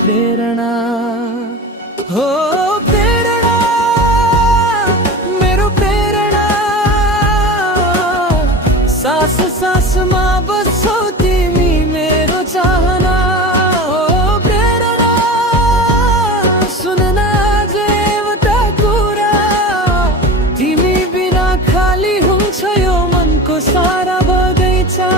प्रेरणा हो प्रेरणा मेरो प्रेरणा सास सासमा बस्छौ तिमी मेरो चाहना हो प्रेरणा सुन न आज एउटा कुरा तिमी बिना खाली हुन्छ यो मनको सारा बगैँचा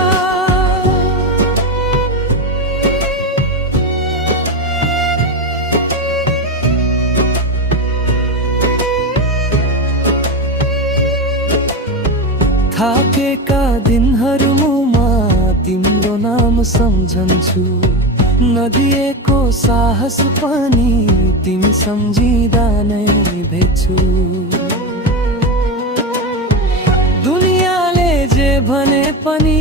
थाकेका दिनहरूमा तिम्रो नाम सम्झन्छु नदिएको साहस पनि तिमी सम्झिँदा नै भेट्छु दुनियाँले जे भने पनि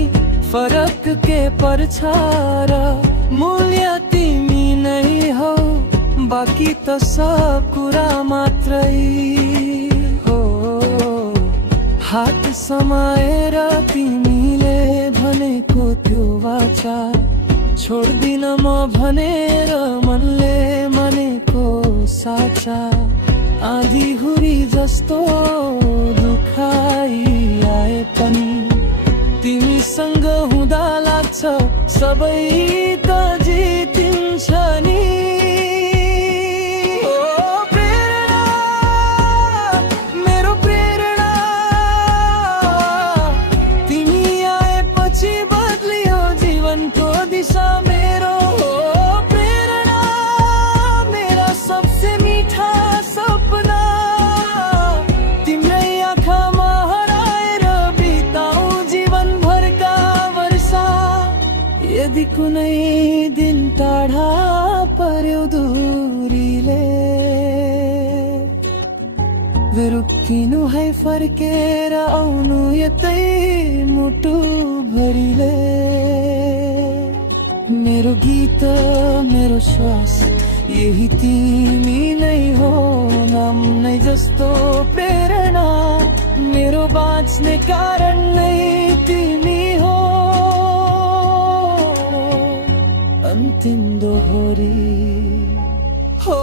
फरक के पर्छ र मूल्य तिमी नै हौ बाँकी त सब कुरा मात्रै हात समाएर तिमीले भनेको त्यो वाचा छोड्दिन म भनेर मनले मानेको साचा आँधी हुरी जस्तो दुखाइ आए पनि तिमीसँग हुँदा लाग्छ सबै त जितिन्छ नि यदि कुनै दिन टाढा पर्यो दूरीले रुकिनु है फर्केर आउनु यतै मुटु भरिले मेरो गीत मेरो श्वास यही तिमी नै हो नाम नै जस्तो प्रेरणा मेरो बाँच्ने कारण नै तिमी हो अन्तिम दोहोरी हो